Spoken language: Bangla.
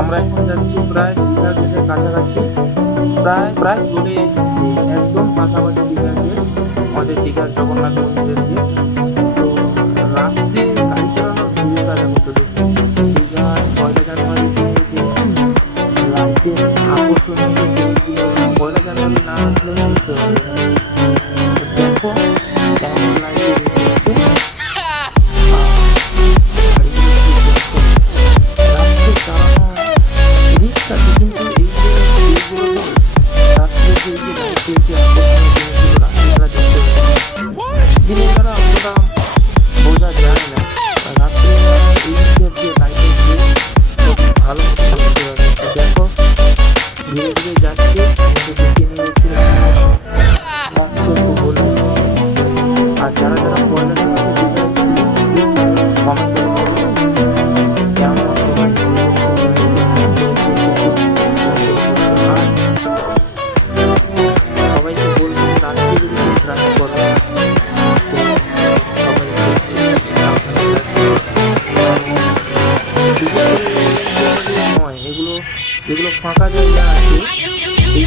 আমরা এখন যাচ্ছি প্রায় দীঘা গেটের কাছাকাছি, প্রায় প্রায় চলে এসেছি, একদম পাশাপাশি দীঘার গেট, আমাদের দীঘার জগন্নাথ মন্দিরের গেট। তো রাত্রে গাড়ি চালানোর ভিউটা দেখো শুধু, দীঘায় 1 জানুয়ারিতে যে লাইটের আকর্ষণীয় যে জিনিসগুলো 1 জানুয়ারি না আসলে দেখতে হবে না। তো দেখো কেমন লাইটে রেখে হচ্ছে, গাড়িগুলো কি করছে, রাত্রে চালানো রিস্ক আছে, কিন্তু এই যে এইগুলো না, রাত্রে যে এই যে লাইটের যে আকর্ষণীয় জিনিসগুলো রাত্রিবেলা দেখতে হবে, দিনের বেলা অতটা বোঝা যায় না, রাত্রে এই যে লাইটের যে খুব ভালো মতো দেখতে হবে। তো দেখো ধীরে ধীরে যাচ্ছে, আমাকে দেখিয়ে নিয়ে যাচ্ছে লাগছে একটু বলবে। আর যারা যারা 1 জানুয়ারি দীঘা এসেছিল কমেন্ট করে বলো কেমন তোমরা এনজয় করছো, আর সবাইকে বলবো রাত্রে যদি কেউ ড্রাইভ করো তো সবাই একটু সাবধানে বিশেষ করে নয়, এগুলো যেগুলো ফাঁকা জায়গা আছে এই